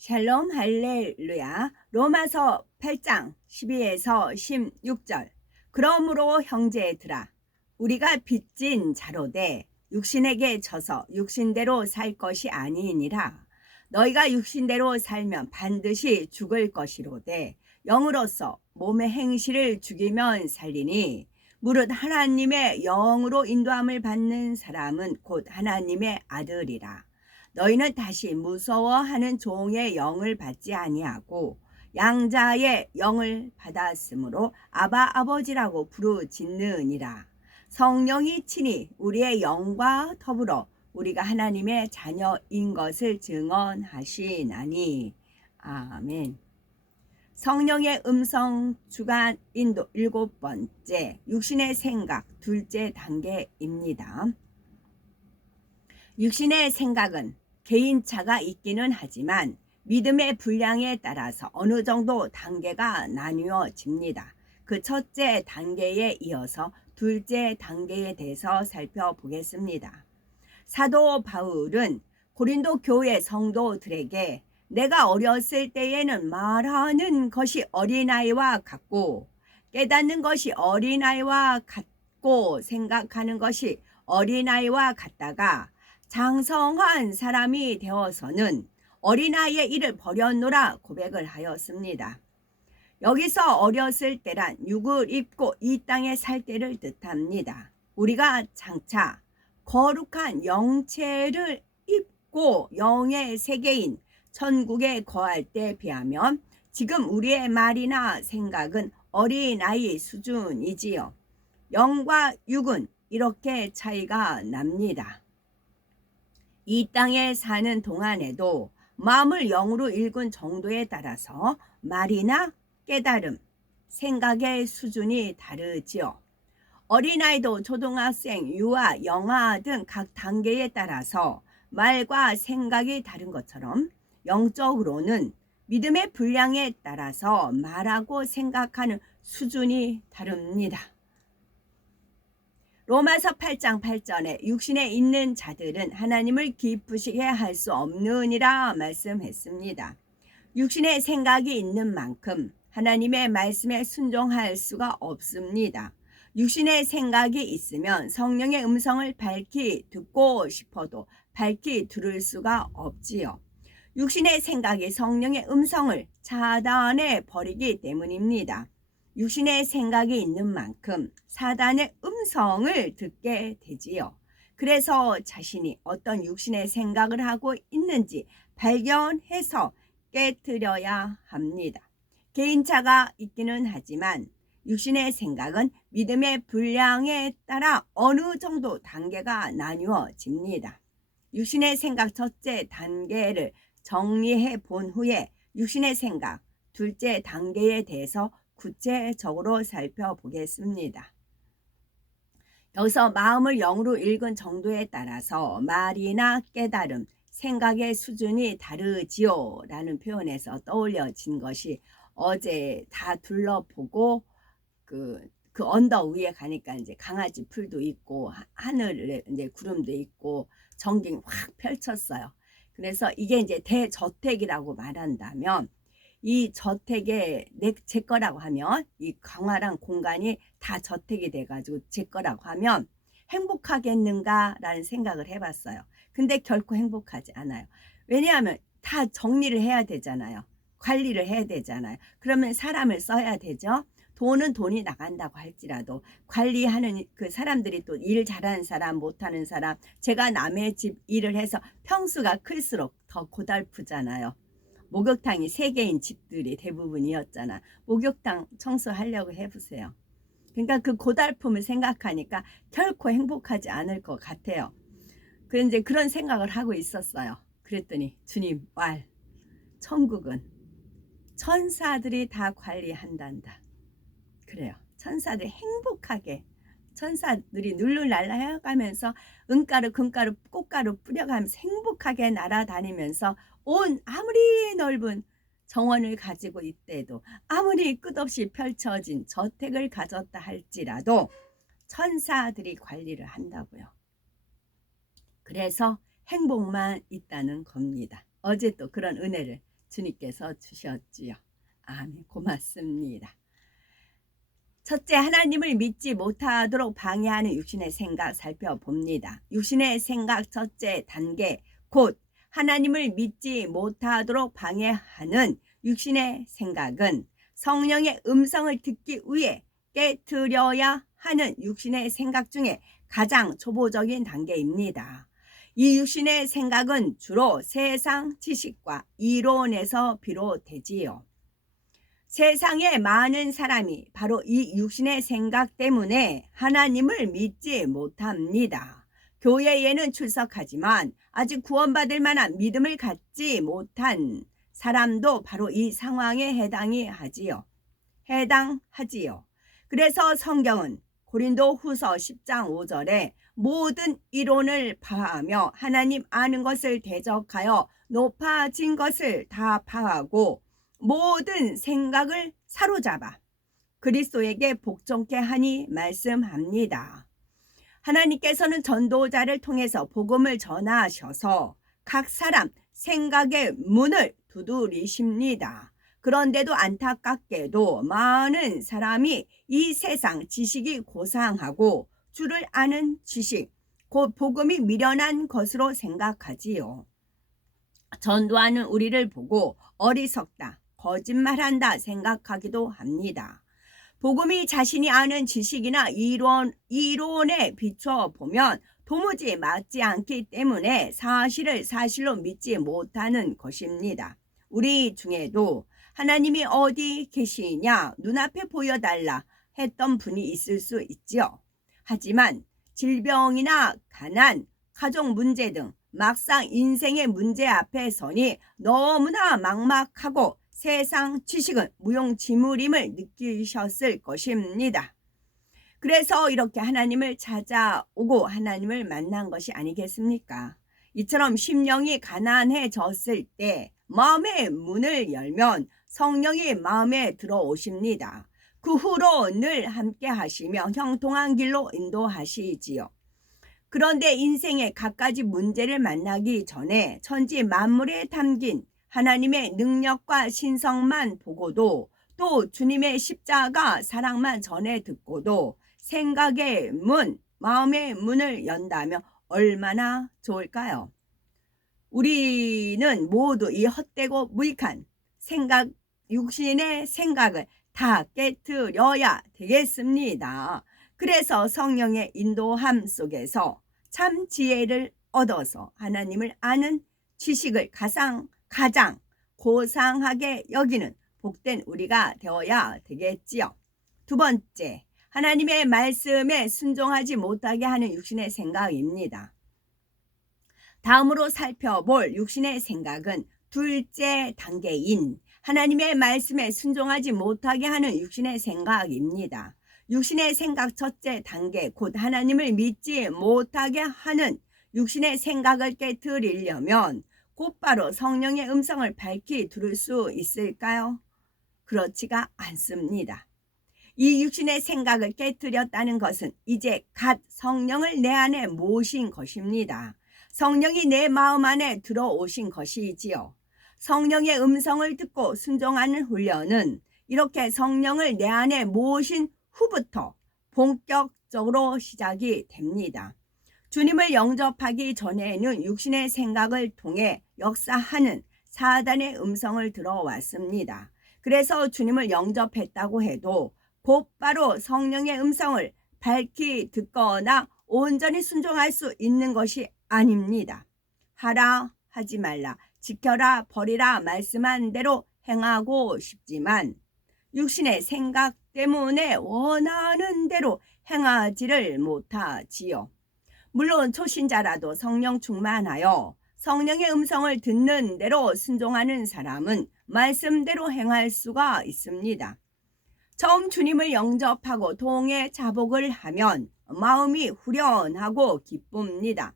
샬롬 할렐루야. 로마서 8장 12에서 16절. 그러므로 형제들아 우리가 빚진 자로되 육신에게 져서 육신대로 살 것이 아니니라. 너희가 육신대로 살면 반드시 죽을 것이로되 영으로서 몸의 행실을 죽이면 살리니 무릇 하나님의 영으로 인도함을 받는 사람은 곧 하나님의 아들이라. 너희는 다시 무서워하는 종의 영을 받지 아니하고 양자의 영을 받았으므로 아바 아버지라고 부르짖느니라. 성령이 친히 우리의 영과 더불어 우리가 하나님의 자녀인 것을 증언하시나니. 아멘. 성령의 음성 주간 인도 7번째, 육신의 생각 둘째 단계입니다. 육신의 생각은 개인차가 있기는 하지만 믿음의 분량에 따라서 어느 정도 단계가 나뉘어집니다. 그 첫째 단계에 이어서 둘째 단계에 대해서 살펴보겠습니다. 사도 바울은 고린도 교회 성도들에게 내가 어렸을 때에는 말하는 것이 어린아이와 같고 깨닫는 것이 어린아이와 같고 생각하는 것이 어린아이와 같다가 장성한 사람이 되어서는 어린아이의 일을 버렸노라 고백을 하였습니다. 여기서 어렸을 때란 육을 입고 이 땅에 살 때를 뜻합니다. 우리가 장차 거룩한 영체를 입고 영의 세계인 천국에 거할 때 비하면 지금 우리의 말이나 생각은 어린아이 수준이지요. 영과 육은 이렇게 차이가 납니다. 이 땅에 사는 동안에도 마음을 영으로 읽은 정도에 따라서 말이나 깨달음, 생각의 수준이 다르지요. 어린아이도 초등학생, 유아, 영아 등 각 단계에 따라서 말과 생각이 다른 것처럼 영적으로는 믿음의 분량에 따라서 말하고 생각하는 수준이 다릅니다. 로마서 8장 8절에 육신에 있는 자들은 하나님을 기쁘시게 할 수 없느니라 말씀했습니다. 육신의 생각이 있는 만큼 하나님의 말씀에 순종할 수가 없습니다. 육신의 생각이 있으면 성령의 음성을 밝히 듣고 싶어도 밝히 들을 수가 없지요. 육신의 생각이 성령의 음성을 차단해 버리기 때문입니다. 육신의 생각이 있는 만큼 사단의 음성을 듣게 되지요. 그래서 자신이 어떤 육신의 생각을 하고 있는지 발견해서 깨트려야 합니다. 개인차가 있기는 하지만 육신의 생각은 믿음의 분량에 따라 어느 정도 단계가 나뉘어집니다. 육신의 생각 첫째 단계를 정리해 본 후에 육신의 생각 둘째 단계에 대해서 구체적으로 살펴보겠습니다. 여기서 마음을 영으로 읽은 정도에 따라서 말이나 깨달음, 생각의 수준이 다르지요 라는 표현에서 떠올려진 것이 어제 다 둘러보고 그 언덕 위에 가니까 이제 강아지 풀도 있고 하늘에 이제 구름도 있고 전경이 확 펼쳤어요. 그래서 이게 이제 대저택이라고 말한다면 이 저택에 제 거라고 하면 이 광활한 공간이 다 저택이 돼가지고 제 거라고 하면 행복하겠는가 라는 생각을 해봤어요. 근데 결코 행복하지 않아요. 왜냐하면 다 정리를 해야 되잖아요. 관리를 해야 되잖아요. 그러면 사람을 써야 되죠. 돈은 돈이 나간다고 할지라도 관리하는 그 사람들이 또 일 잘하는 사람 못하는 사람, 제가 남의 집 일을 해서 평수가 클수록 더 고달프잖아요. 목욕탕이 3개인 집들이 대부분이었잖아. 목욕탕 청소하려고 해보세요. 그러니까 그 고달픔을 생각하니까 결코 행복하지 않을 것 같아요. 그런데 그런 생각을 하고 있었어요. 그랬더니 주님 말, 천국은 천사들이 다 관리한단다. 그래요. 천사들이 행복하게, 천사들이 눌룰날라 해가면서 은가루 금가루 꽃가루 뿌려가면서 행복하게 날아다니면서 온 아무리 넓은 정원을 가지고 있대도 아무리 끝없이 펼쳐진 저택을 가졌다 할지라도 천사들이 관리를 한다고요. 그래서 행복만 있다는 겁니다. 어제 또 그런 은혜를 주님께서 주셨지요. 아멘. 고맙습니다. 첫째, 하나님을 믿지 못하도록 방해하는 육신의 생각 살펴봅니다. 육신의 생각 첫째 단계, 곧 하나님을 믿지 못하도록 방해하는 육신의 생각은 성령의 음성을 듣기 위해 깨트려야 하는 육신의 생각 중에 가장 초보적인 단계입니다. 이 육신의 생각은 주로 세상 지식과 이론에서 비롯되지요. 세상의 많은 사람이 바로 이 육신의 생각 때문에 하나님을 믿지 못합니다. 교회에는 출석하지만 아직 구원받을 만한 믿음을 갖지 못한 사람도 바로 이 상황에 해당하지요. 그래서 성경은 고린도 후서 10장 5절에 모든 이론을 파하며 하나님 아는 것을 대적하여 높아진 것을 다 파하고 모든 생각을 사로잡아 그리스도에게 복종케 하니 말씀합니다. 하나님께서는 전도자를 통해서 복음을 전하셔서 각 사람 생각의 문을 두드리십니다. 그런데도 안타깝게도 많은 사람이 이 세상 지식이 고상하고 주를 아는 지식, 곧 복음이 미련한 것으로 생각하지요. 전도하는 우리를 보고 어리석다, 거짓말한다 생각하기도 합니다. 복음이 자신이 아는 지식이나 이론에 비춰보면 도무지 맞지 않기 때문에 사실을 사실로 믿지 못하는 것입니다. 우리 중에도 하나님이 어디 계시냐 눈앞에 보여달라 했던 분이 있을 수 있죠. 하지만 질병이나 가난, 가족 문제 등 막상 인생의 문제 앞에 서니 너무나 막막하고 세상 지식은 무용지물임을 느끼셨을 것입니다. 그래서 이렇게 하나님을 찾아오고 하나님을 만난 것이 아니겠습니까? 이처럼 심령이 가난해졌을 때 마음의 문을 열면 성령이 마음에 들어오십니다. 그 후로 늘 함께 하시며 형통한 길로 인도하시지요. 그런데 인생의 갖가지 문제를 만나기 전에 천지 만물에 담긴 하나님의 능력과 신성만 보고도 또 주님의 십자가 사랑만 전해 듣고도 생각의 문, 마음의 문을 연다면 얼마나 좋을까요? 우리는 모두 이 헛되고 무익한 생각, 육신의 생각을 다 깨트려야 되겠습니다. 그래서 성령의 인도함 속에서 참 지혜를 얻어서 하나님을 아는 지식을 가장 고상하게 여기는 복된 우리가 되어야 되겠지요. 두 번째, 하나님의 말씀에 순종하지 못하게 하는 육신의 생각입니다. 다음으로 살펴볼 육신의 생각은 둘째 단계인 하나님의 말씀에 순종하지 못하게 하는 육신의 생각입니다. 육신의 생각 첫째 단계, 곧 하나님을 믿지 못하게 하는 육신의 생각을 깨트리려면 곧바로 성령의 음성을 밝히 들을 수 있을까요? 그렇지가 않습니다. 이 육신의 생각을 깨트렸다는 것은 이제 갓 성령을 내 안에 모신 것입니다. 성령이 내 마음 안에 들어오신 것이지요. 성령의 음성을 듣고 순종하는 훈련은 이렇게 성령을 내 안에 모신 후부터 본격적으로 시작이 됩니다. 주님을 영접하기 전에는 육신의 생각을 통해 역사하는 사단의 음성을 들어왔습니다. 그래서 주님을 영접했다고 해도 곧바로 성령의 음성을 밝히 듣거나 온전히 순종할 수 있는 것이 아닙니다. 하라, 하지 말라, 지켜라, 버리라 말씀한 대로 행하고 싶지만 육신의 생각 때문에 원하는 대로 행하지를 못하지요. 물론 초신자라도 성령 충만하여 성령의 음성을 듣는 대로 순종하는 사람은 말씀대로 행할 수가 있습니다. 처음 주님을 영접하고 동의 자복을 하면 마음이 후련하고 기쁩니다.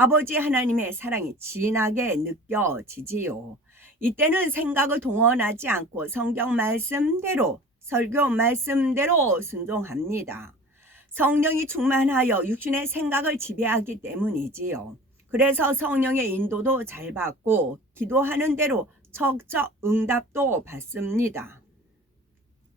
아버지 하나님의 사랑이 진하게 느껴지지요. 이때는 생각을 동원하지 않고 성경 말씀대로, 설교 말씀대로 순종합니다. 성령이 충만하여 육신의 생각을 지배하기 때문이지요. 그래서 성령의 인도도 잘 받고 기도하는 대로 척척 응답도 받습니다.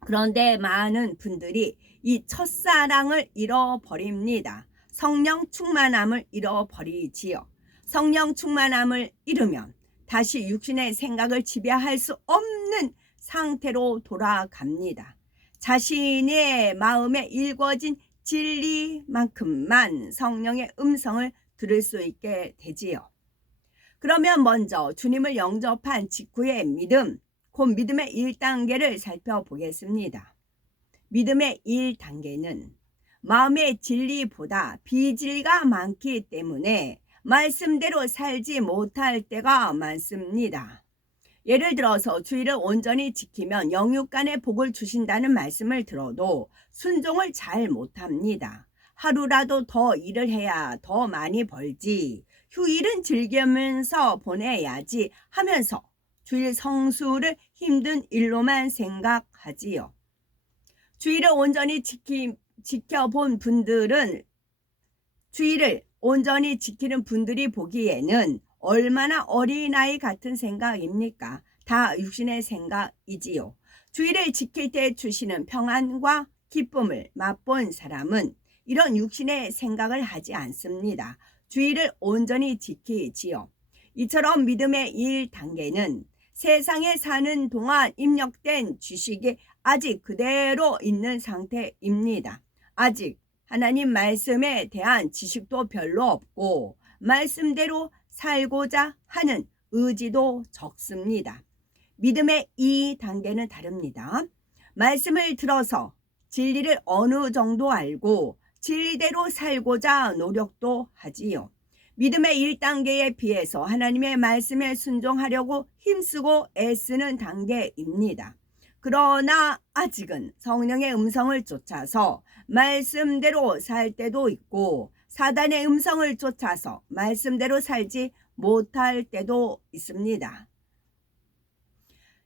그런데 많은 분들이 이 첫사랑을 잃어버립니다. 성령 충만함을 잃어버리지요. 성령 충만함을 잃으면 다시 육신의 생각을 지배할 수 없는 상태로 돌아갑니다. 자신의 마음에 일궈진 진리만큼만 성령의 음성을 들을 수 있게 되지요. 그러면 먼저 주님을 영접한 직후의 믿음, 곧 믿음의 1단계를 살펴보겠습니다. 믿음의 1단계는 마음의 진리보다 비진리가 많기 때문에 말씀대로 살지 못할 때가 많습니다. 예를 들어서 주의를 온전히 지키면 영육간의 복을 주신다는 말씀을 들어도 순종을 잘 못합니다. 하루라도 더 일을 해야 더 많이 벌지, 휴일은 즐기면서 보내야지 하면서 주일 성수를 힘든 일로만 생각하지요. 주일을 온전히 지켜본 분들은 주일을 온전히 지키는 분들이 보기에는 얼마나 어린아이 같은 생각입니까? 다 육신의 생각이지요. 주일을 지킬 때 주시는 평안과 기쁨을 맛본 사람은 이런 육신의 생각을 하지 않습니다. 주일을 온전히 지키지요. 이처럼 믿음의 1단계는 세상에 사는 동안 입력된 지식이 아직 그대로 있는 상태입니다. 아직 하나님 말씀에 대한 지식도 별로 없고 말씀대로 살고자 하는 의지도 적습니다. 믿음의 2단계는 다릅니다. 말씀을 들어서 진리를 어느 정도 알고 진리대로 살고자 노력도 하지요. 믿음의 1단계에 비해서 하나님의 말씀에 순종하려고 힘쓰고 애쓰는 단계입니다. 그러나 아직은 성령의 음성을 쫓아서 말씀대로 살 때도 있고 사단의 음성을 쫓아서 말씀대로 살지 못할 때도 있습니다.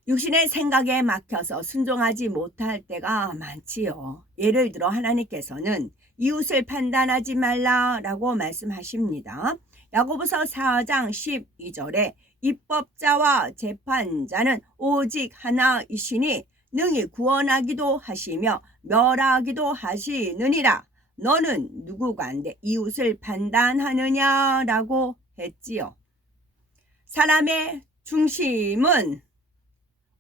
육신의 생각에 막혀서 순종하지 못할 때가 많지요. 예를 들어 하나님께서는 이웃을 판단하지 말라라고 말씀하십니다. 야고보서 4장 12절에 입법자와 재판자는 오직 하나이시니 능히 구원하기도 하시며 멸하기도 하시느니라. 너는 누구간데 이웃을 판단하느냐라고 했지요. 사람의 중심은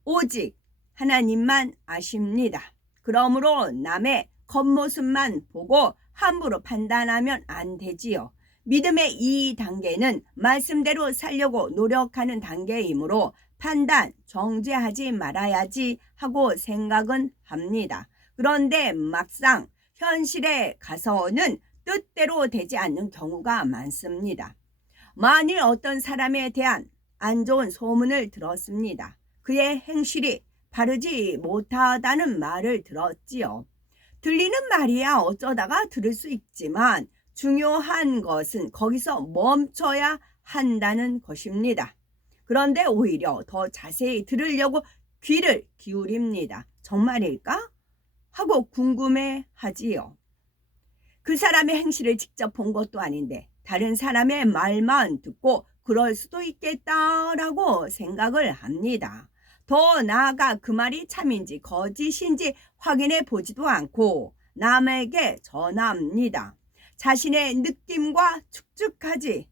오직 하나님만 아십니다. 그러므로 남의 겉모습만 보고 함부로 판단하면 안 되지요. 믿음의 2단계는 말씀대로 살려고 노력하는 단계이므로 판단, 정죄하지 말아야지 하고 생각은 합니다. 그런데 막상 현실에 가서는 뜻대로 되지 않는 경우가 많습니다. 만일 어떤 사람에 대한 안 좋은 소문을 들었습니다. 그의 행실이 바르지 못하다는 말을 들었지요. 들리는 말이야 어쩌다가 들을 수 있지만 중요한 것은 거기서 멈춰야 한다는 것입니다. 그런데 오히려 더 자세히 들으려고 귀를 기울입니다. 정말일까? 하고 궁금해하지요. 그 사람의 행실을 직접 본 것도 아닌데 다른 사람의 말만 듣고 그럴 수도 있겠다라고 생각을 합니다. 더 나아가 그 말이 참인지 거짓인지 확인해 보지도 않고 남에게 전합니다. 자신의 느낌과 추측까지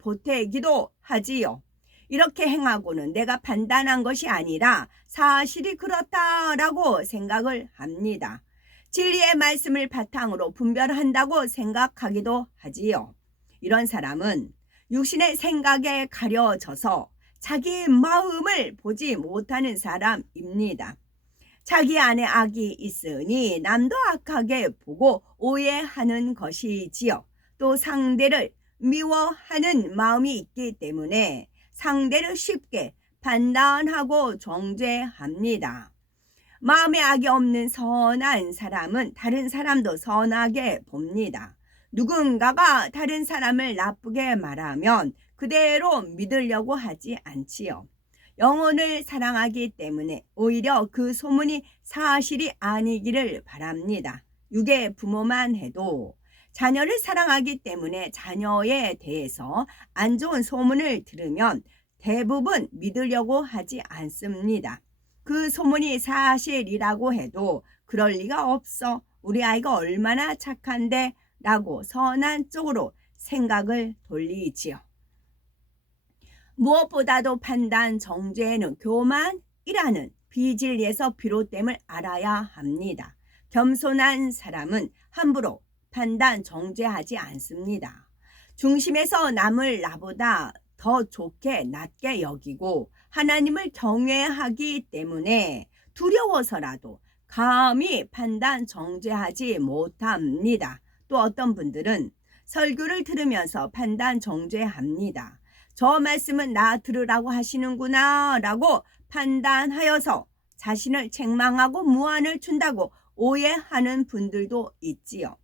보태기도 하지요. 이렇게 행하고는 내가 판단한 것이 아니라 사실이 그렇다라고 생각을 합니다. 진리의 말씀을 바탕으로 분별한다고 생각하기도 하지요. 이런 사람은 육신의 생각에 가려져서 자기 마음을 보지 못하는 사람입니다. 자기 안에 악이 있으니 남도 악하게 보고 오해하는 것이지요. 또 상대를 미워하는 마음이 있기 때문에 상대를 쉽게 판단하고 정죄합니다. 마음에 악이 없는 선한 사람은 다른 사람도 선하게 봅니다. 누군가가 다른 사람을 나쁘게 말하면 그대로 믿으려고 하지 않지요. 영혼을 사랑하기 때문에 오히려 그 소문이 사실이 아니기를 바랍니다. 육의 부모만 해도 자녀를 사랑하기 때문에 자녀에 대해서 안 좋은 소문을 들으면 대부분 믿으려고 하지 않습니다. 그 소문이 사실이라고 해도 그럴 리가 없어. 우리 아이가 얼마나 착한데 라고 선한 쪽으로 생각을 돌리지요. 무엇보다도 판단 정죄에는 교만이라는 비진리에서 비롯됨을 알아야 합니다. 겸손한 사람은 함부로 판단 정죄하지 않습니다. 중심에서 남을 나보다 더 좋게 낮게 여기고 하나님을 경외하기 때문에 두려워서라도 감히 판단 정죄하지 못합니다. 또 어떤 분들은 설교를 들으면서 판단 정죄합니다. 저 말씀은 나 들으라고 하시는구나 라고 판단하여서 자신을 책망하고 무안을 준다고 오해하는 분들도 있지요.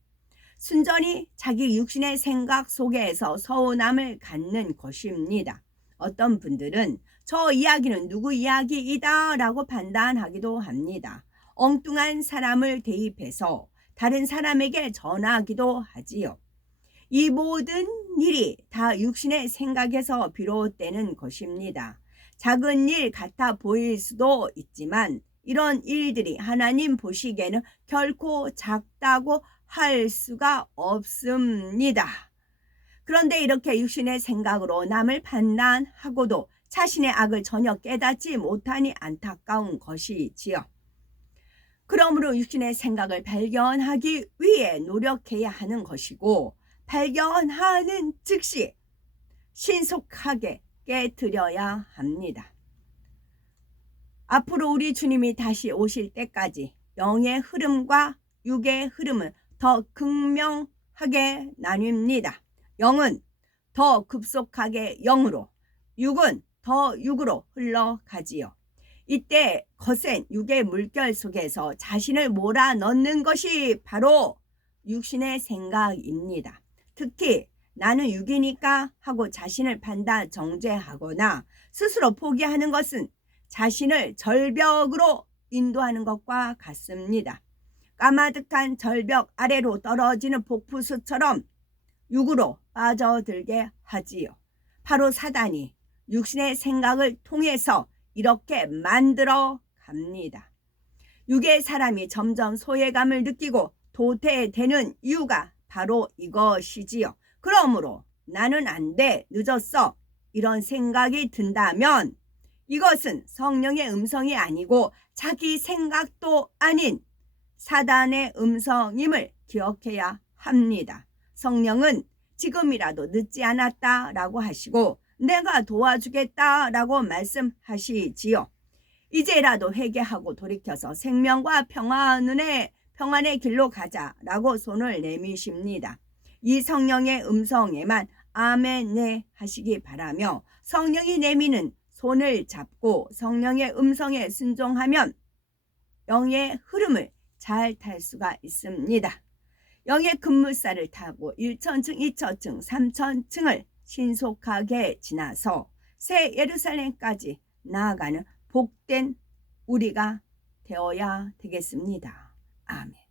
순전히 자기 육신의 생각 속에서 서운함을 갖는 것입니다. 어떤 분들은 저 이야기는 누구 이야기이다 라고 판단하기도 합니다. 엉뚱한 사람을 대입해서 다른 사람에게 전하기도 하지요. 이 모든 일이 다 육신의 생각에서 비롯되는 것입니다. 작은 일 같아 보일 수도 있지만 이런 일들이 하나님 보시기에는 결코 작다고 할 수가 없습니다. 그런데 이렇게 육신의 생각으로 남을 판단하고도 자신의 악을 전혀 깨닫지 못하니 안타까운 것이지요. 그러므로 육신의 생각을 발견하기 위해 노력해야 하는 것이고 발견하는 즉시 신속하게 깨트려야 합니다. 앞으로 우리 주님이 다시 오실 때까지 영의 흐름과 육의 흐름은 더 극명하게 나뉩니다. 영은 더 급속하게 영으로, 육은 더 육으로 흘러가지요. 이때 거센 육의 물결 속에서 자신을 몰아넣는 것이 바로 육신의 생각입니다. 특히 나는 육이니까 하고 자신을 판단 정죄하거나 스스로 포기하는 것은 자신을 절벽으로 인도하는 것과 같습니다. 까마득한 절벽 아래로 떨어지는 폭포수처럼 육으로 빠져들게 하지요. 바로 사단이 육신의 생각을 통해서 이렇게 만들어 갑니다. 육의 사람이 점점 소외감을 느끼고 도태되는 이유가 바로 이것이지요. 그러므로 나는 안 돼, 늦었어 이런 생각이 든다면 이것은 성령의 음성이 아니고 자기 생각도 아닌 사단의 음성임을 기억해야 합니다. 성령은 지금이라도 늦지 않았다라고 하시고 내가 도와주겠다라고 말씀하시지요. 이제라도 회개하고 돌이켜서 생명과 평안의 길로 가자라고 손을 내미십니다. 이 성령의 음성에만 아멘 네 하시기 바라며 성령이 내미는 손을 잡고 성령의 음성에 순종하면 영의 흐름을 잘 탈 수가 있습니다. 영의 급물살을 타고 1천층, 2천층, 3천층을 신속하게 지나서 새 예루살렘까지 나아가는 복된 우리가 되어야 되겠습니다. 아멘.